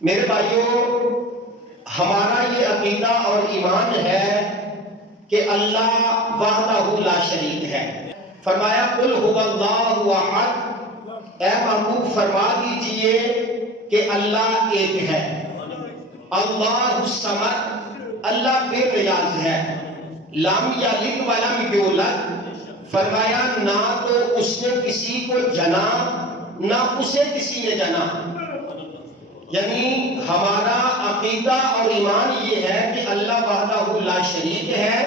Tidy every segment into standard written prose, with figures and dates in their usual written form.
میرے بھائیوں، ہمارا یہ عقیدہ اور ایمان ہے کہ اللہ وحدہ لا شریک ہے۔ فرمایا قل هو اللہ احد، اے محبوب فرما دیجئے کہ اللہ ایک ہے۔ اللہ الصمد، اللہ بے نیاز ہے۔ لم یلد ولم یولد، فرمایا نہ تو اس نے کسی کو جنا نہ اسے کسی نے جنا۔ یعنی ہمارا عقیدہ اور ایمان یہ ہے کہ اللہ وحدہ لا شریک ہے،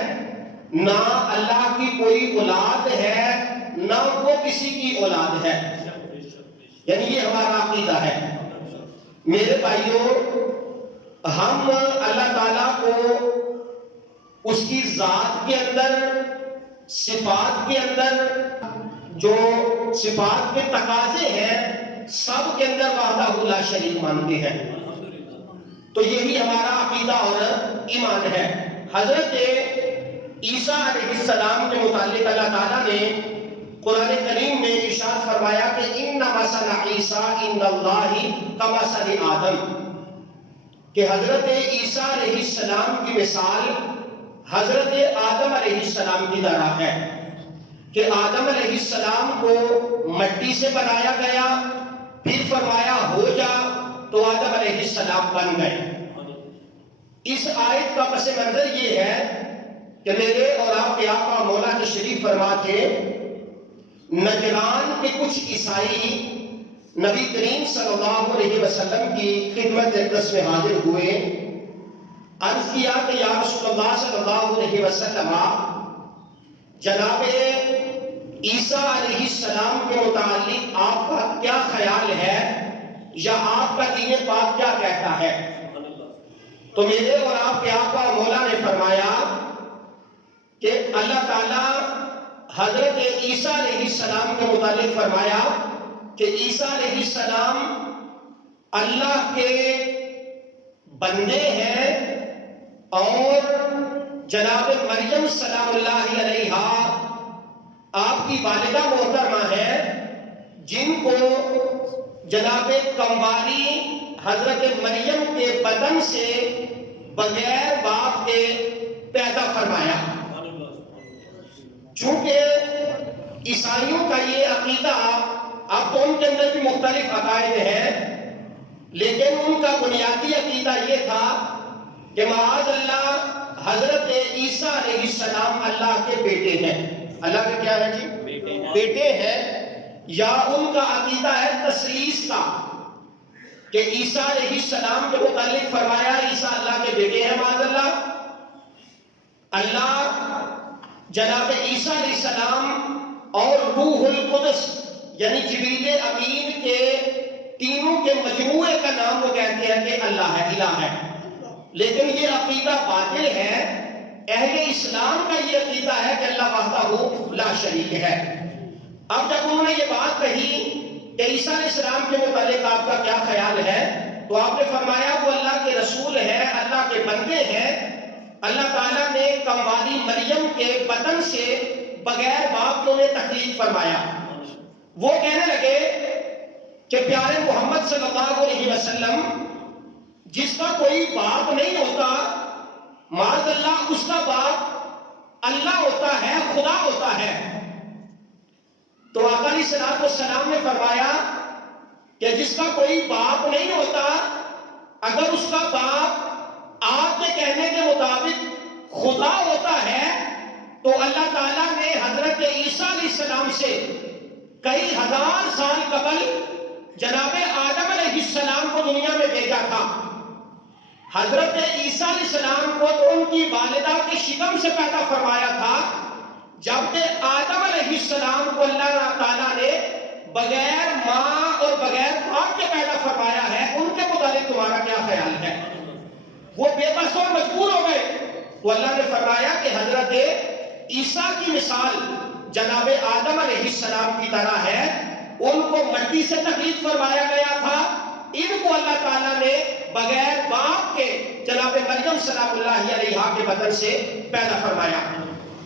نہ اللہ کی کوئی اولاد ہے نہ وہ کسی کی اولاد ہے، یعنی یہ ہمارا عقیدہ ہے۔ میرے بھائیوں، ہم اللہ تعالیٰ کو اس کی ذات کے اندر، صفات کے اندر، جو صفات کے تقاضے ہیں سب کے اندر وحدہ لا شریک مانتے ہیں۔ تو یہی ہمارا عقیدہ اور ایمان ہے۔ حضرت عیسیٰ علیہ السلام کے متعلق اللہ تعالیٰ نے قرآن کریم میں ارشاد فرمایا کہ ان مثل عیسیٰ عند اللہ کمثل آدم، کہ حضرت عیسیٰ علیہ السلام کی مثال حضرت آدم علیہ السلام کی طرح ہے کہ آدم علیہ السلام کو مٹی سے بنایا گیا، پھر فرمایا ہو جا تو آدم علیہ السلام بن گئے۔ اس آیت کا پس منظر یہ ہے کہ میرے اور آپ کے آقا مولا تشریف فرما تھے، نجران کے کچھ عیسائی نبی کریم صلی اللہ علیہ وسلم کی خدمت اقدس میں حاضر ہوئے، عرض کیا کہ یا رسول اللہ صلی اللہ علیہ وسلم، جناب عیسیٰ علیہ السلام کے متعلق آپ کا کیا خیال ہے یا آپ کا دین پاک کیا کہتا ہے؟ تو میرے اور آپ کے آقا مولا نے فرمایا کہ اللہ تعالیٰ حضرت عیسیٰ علیہ السلام کے متعلق فرمایا کہ عیسیٰ علیہ السلام اللہ کے بندے ہیں اور جناب مریم سلام اللہ علیہا آپ کی والدہ محترمہ ہے، جن کو جناب کمواری حضرت مریم کے بدن سے بغیر باپ کے پیدا فرمایا۔ چونکہ عیسائیوں کا یہ عقیدہ، اب تو ان کے اندر بھی مختلف عقائد ہیں، لیکن ان کا بنیادی عقیدہ یہ تھا کہ معاذ اللہ حضرت عیسیٰ علیہ السلام اللہ کے بیٹے ہیں۔ اللہ کے کیا ہے جی؟ بیٹے ہیں۔ یا ان کا عقیدہ ہے تثلیث کا، کہ عیسیٰ علیہ السلام کے متعلق فرمایا عیسیٰ اللہ کے بیٹے ہیں معاذ اللہ۔ اللہ جناب عیسیٰ علیہ السلام اور روح القدس یعنی جبریل امین کے تینوں کے مجموعے کا نام وہ کہتے ہیں کہ اللہ ہے، الہ ہے، لیکن یہ عقیدہ باطل ہے۔ اہل اسلام کا یہ عقیدہ ہے کہ اللہ وحدہ لا شریک ہے۔ اب جب انہوں نے یہ بات کہی کہ عیسیٰ علیہ السلام کے متعلق آپ کا کیا خیال ہے، تو آپ نے فرمایا وہ اللہ کے رسول ہیں، اللہ کے بندے ہیں۔ اللہ تعالیٰ نے کمواری مریم کے بدن سے بغیر باپ کے انہیں تخلیق فرمایا۔ وہ کہنے لگے کہ پیارے محمد صلی اللہ علیہ وسلم، جس کا کوئی باپ نہیں ہوتا، معاذ اللہ اس کا باپ اللہ ہوتا ہے، خدا ہوتا ہے۔ تو آقا علیہ الصلوۃ والسلام نے فرمایا کہ جس کا کوئی باپ نہیں ہوتا، اگر اس کا باپ آپ کے کہنے کے مطابق خدا ہوتا ہے تو اللہ تعالیٰ نے حضرت عیسیٰ علیہ السلام سے کئی ہزار سال قبل جناب آدم علیہ السلام کو دنیا میں بھیجا تھا۔ حضرت عیسیٰ علیہ السلام کو تو ان کی والدہ کے شکم سے پیدا فرمایا تھا، جبکہ آدم علیہ السلام کو اللہ تعالیٰ نے بغیر ماں اور بغیر باپ کے پیدا فرمایا ہے۔ ان کے متعلق تمہارا کیا خیال ہے؟ وہ بے بس اور مجبور ہو گئے۔ تو اللہ نے فرمایا کہ حضرت عیسیٰ کی مثال جناب آدم علیہ السلام کی طرح ہے۔ ان کو مٹی سے تخلیق فرمایا گیا تھا، ان کو اللہ تعالیٰ نے بغیر باپ کے جناب مریم سلام اللہ علیہا کے بدن سے پیدا فرمایا۔